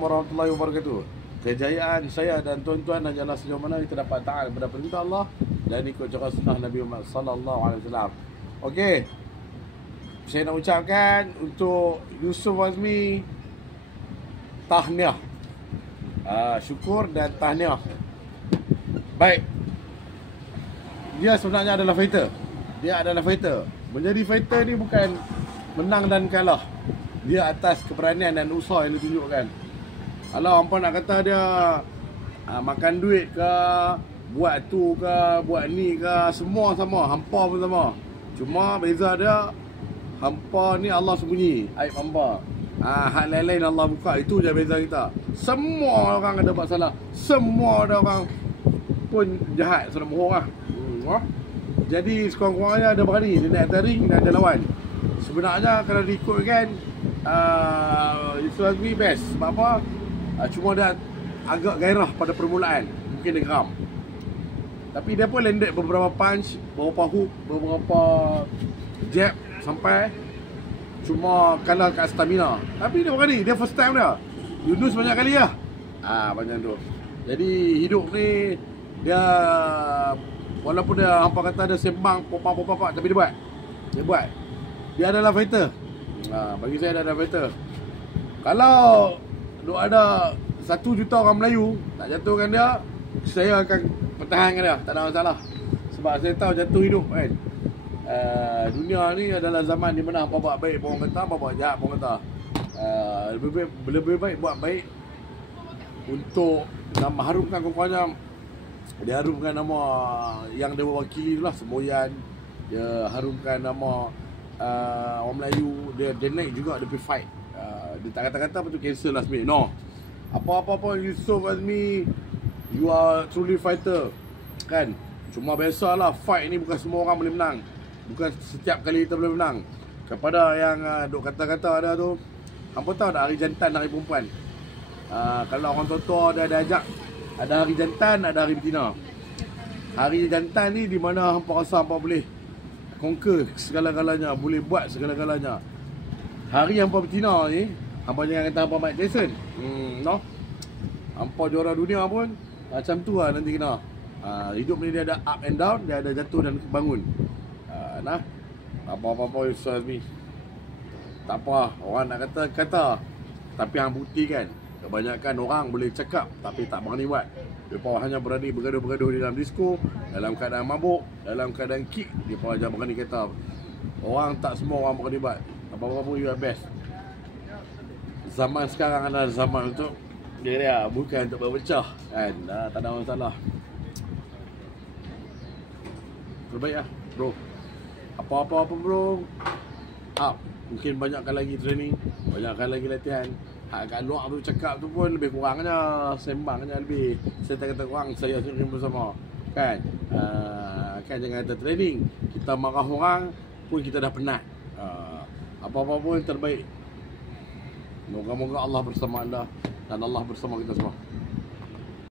warahmatullahi wabarakatuh. Kejayaan saya dan tuan-tuan hanyalah sejauh mana kita dapat taat kepada perintah Allah dan ikut cara sunnah Nabi Muhammad sallallahu alaihi wasallam. Okey. Saya nak ucapkan untuk Yusuf Azmi tahniah. Syukur dan tahniah. Baik. Dia sebenarnya adalah fighter. Dia adalah fighter. Menjadi fighter ni bukan menang dan kalah. Dia atas keberanian dan usaha yang ditunjukkan. Kalau hampa nak kata dia makan duit ke, buat tu ke, buat ni ke, semua sama, hampa pun sama. Cuma beza dia, hampa ni Allah sembunyi aib hampa. Hak lain-lain Allah buka, itu je beza kita. Semua orang ada buat salah. Semua ada orang pun jahat, sudah bohong lah. Jadi sekurang-kurangnya ada berani, dia naik atas ring dan ada lawan. Sebenarnya kalau diikutkan Yusuf Azmi best. Sebab apa? Cuma dia agak gairah pada permulaan. Mungkin dia geram. Tapi dia pun landed beberapa punch, beberapa hook, beberapa jab sampai. Cuma kalah kat stamina. Tapi dia berani, dia first time dia. Yunus banyak kali lah. Macam tu. Jadi hidup ni dia, walaupun dia hampa kata dia sembang popak-popak, tapi dia buat. Dia buat. Dia adalah fighter. Bagi saya dia adalah fighter. Kalau ada 1 juta orang Melayu nak jatuhkan dia, saya akan pertahankan dia, tak ada masalah. Sebab saya tahu jatuh hidup kan. Dunia ni adalah zaman di mana apa buat baik pun orang kata, apa buat jahat pun kata. Lebih baik buat baik untuk mengharumkan kurang-kurangnya. Dia harumkan nama yang dia wakili itulah, semboyan. Dia harumkan nama orang Melayu. Dia naik juga, dia pergi fight. Dia tak kata-kata apa tu cancel last minute. No. Apa-apa Yusuf Azmi, you are truly fighter. Kan? Cuma biasalah, fight ni bukan semua orang boleh menang. Bukan setiap kali kita boleh menang. Kepada yang duk kata-kata ada tu, hampa tahu tak hari jantan, hari perempuan? Kalau orang tua-tua dia ada ajak, ada hari jantan, ada hari betina. Hari jantan ni di mana hampa rasa hampa boleh conquer segala-galanya, boleh buat segala-galanya. Hari hampa betina ni, hampa jangan kata hampa Mike Tyson. No. Hampa juara dunia pun macam tu lah nanti kena. Hidup ni dia ada up and down, dia ada jatuh dan bangun. Apa-apa Yusuf Azmi, tak apa, orang nak kata, tapi hang buktikan. Kebanyakan orang boleh cakap tapi tak berani buat. Mereka hanya berani bergaduh-bergaduh di dalam disko, dalam keadaan mabuk, dalam keadaan kick. Mereka aja berani kata. Orang tak semua orang berani buat. Apa-apa pun you are best. Zaman sekarang adalah zaman untuk dia, bukan untuk berpecah kan. Tak ada masalah. Terbaik lah bro. Apa-apa bro, up. Mungkin banyakkan lagi training, banyakkan lagi latihan. Kat luar tu cakap tu pun lebih kurangnya, sembangnya lebih. Saya tak kata kurang, saya sendiri bersama. Kan? Kan jangan kata training. Kita marah orang pun kita dah penat. Apa-apa pun terbaik. Moga-moga Allah bersama anda dan Allah bersama kita semua.